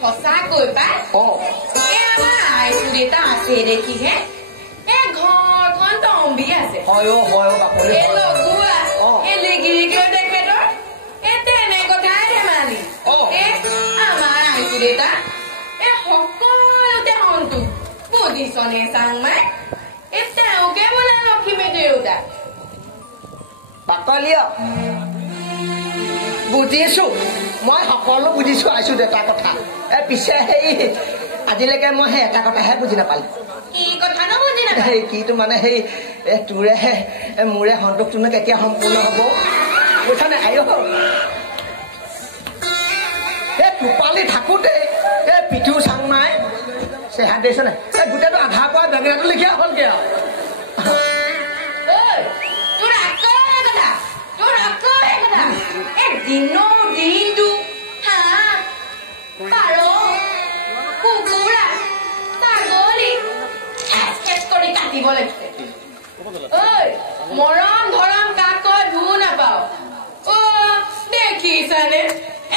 সঁচা কৈ পাই এই আমাৰ আইচু দেউতা আছে দেখিহে এই ঘৰখন তম্বি আছে হয় হয় বাপলি এই লগোৱা এই লিগিৰিকে তেখেতৰ এই তেনে কথাই ধেমালি এই আমাৰ আইচু দেউতা এই সকলোতে সন্তু বুজিছনে চাংমাই এই তেওঁকে বোলে লক্ষ্মী দেউতা বাকলিয়া বুজিছো মই সকলো বুজিছো আইছো দেউতাৰ কথা পিছে সেই আজিলৈকে মই সেই এটা কথাহে বুজি নাপালো কি কথা বুজি নাপালো সেই কিটো মানে সেই তোৰে মোৰে সন্তোষটোনো কেতিয়া সম্পূৰ্ণ হব বুজা নাই আইঅ এই টোপালি থাকোতে এই পিঠু চাংমাই চেহাত দিছে নাই এই গোটেইটো আধা পোৱা বেঙেনাটো লিখিয়া হ'লগে আৰু দিনটো হাঁহ পাৰ কুকুৰা ছাগলী শেষ কৰি কাটিব লাগিছে ঐ মৰম ধৰম কাক ধু নাপাও দেখিছানে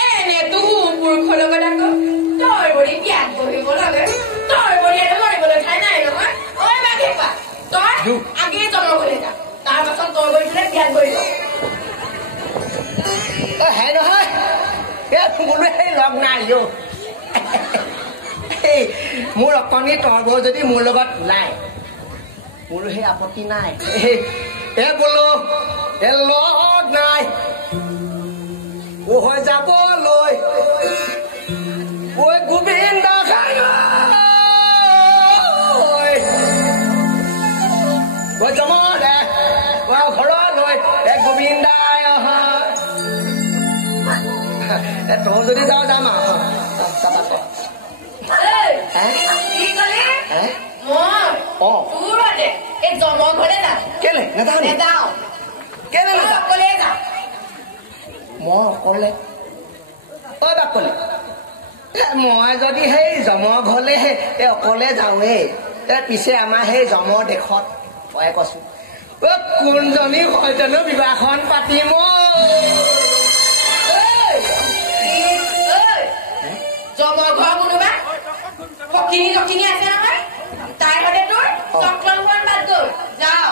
এনে পুৰুষৰ লগত আকৌ তই বৰি বিয়াত বহিব লাগে তই বৰি এটা লৰিবলৈ ঠাই নাই নহয় ঐ বাঘে পা তই আগে জন্ম কৰি যা তাৰ পাছত তই বৰি পেলাই বিয়াত বহিব হে নহয় বোলো সেই লগ নাই মোৰ অকণি তৰ্ব যদি মোৰ লগত ওলাই মোৰো সেই আপত্তি নাই বোলো লগ নাই হৈ যাবলৈ ঐ গোবিন্দ জমা ঘৰলৈ গোবিন্দাই তোৰ যদি যাওঁ যাম কেলে নাযাওঁ কেলে নাযাওঁ মই অকলে বাকলি মই যদি সেই জমৰ ঘৰলে অকলে যাওঁৱেই পিছে আমাৰ সেই জমৰ দেশত মই কৈছো কোনজনী হয়তনো বিবাহখন পাতিম জমৰ ঘৰ কোনোবা সকিনী আছে নহয় তাই হতে তোৰ চক্ৰখন বাদ গ'ল যাওঁ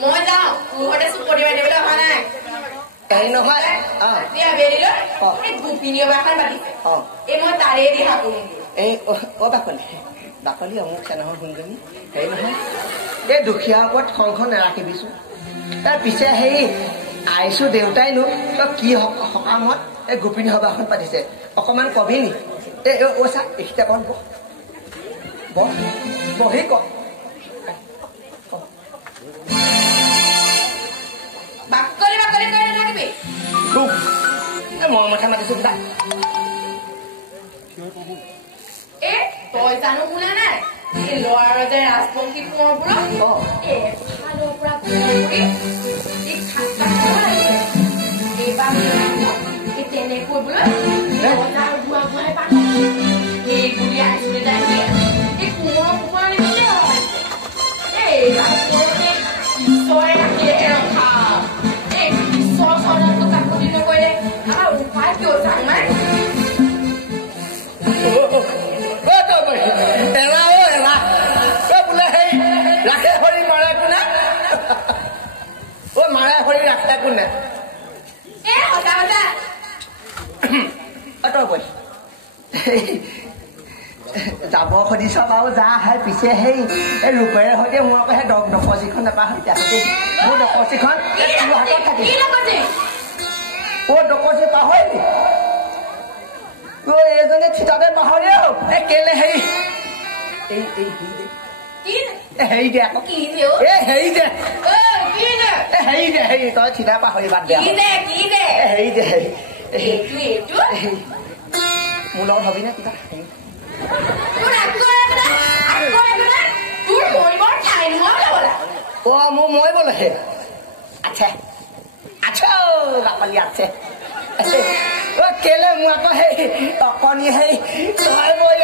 মই যাওঁ তোৰ হতে চুপতি মাৰিবলৈ অহা নাই এই নহয় গোপিনী বাখন পাতিছে এই মই তাৰে দিহা কৰিম এই বাকলি বাকলি অমুক চেনাহৰ শুনজনী হেৰি নহয় এই দুখীয়াৰ ওপৰত খংখন নেৰাখিবিছো তাৰ পিছে সেই আইছো দেউতাইনো তই কি সকামত এই গোপিনী সভাখন পাতিছে অকমান কবি নি চা এইখিতে কন বহি ক বাকলি বাকলি কৰি নাথাকিবি মই মাথা মাতিছো কিবা তই জানো শুনা নাই এই ল'ৰাৰ যে ৰাজবংশী কোঁৱৰবোৰক এফালৰ পৰা তেনেকৈ বোলে এই বুলি আহিছিলে যায় এই কোঁৱৰ কোঁৱৰ ঈশ্বৰে ৰাখিলে ৰখা এই ঈশ্বৰ চৰণটো কাকতি নকৰিলে আমাৰ উপায় কিয় যাং নাই ৰাখে হৰি মাৰে কোনে মাৰে হৰি ৰাখে কোনে যাব খুজিছ বাৰু যা হয় পিছে সেই ৰূপেৰে সৈতে মোৰ আকৌ সেই ডকচিখন নাপাহৰি মোৰ ডকচিখন হাতত থাকিল ডকচি পাহৰিলি এইজনী থিতাতে পাহৰি কেলে হেৰি হেৰি দে আকৌ হেৰি দে হেৰি দে হেৰি তই থিতা পাহৰি বাদ দে হেৰি দে মোৰ লগত হবি নে কিবা মোৰ মৰিবলৈ আছে আচ্ছা বাকলি আছে কেলে মোৰ আকৌ সেই অকণি সেই তই মই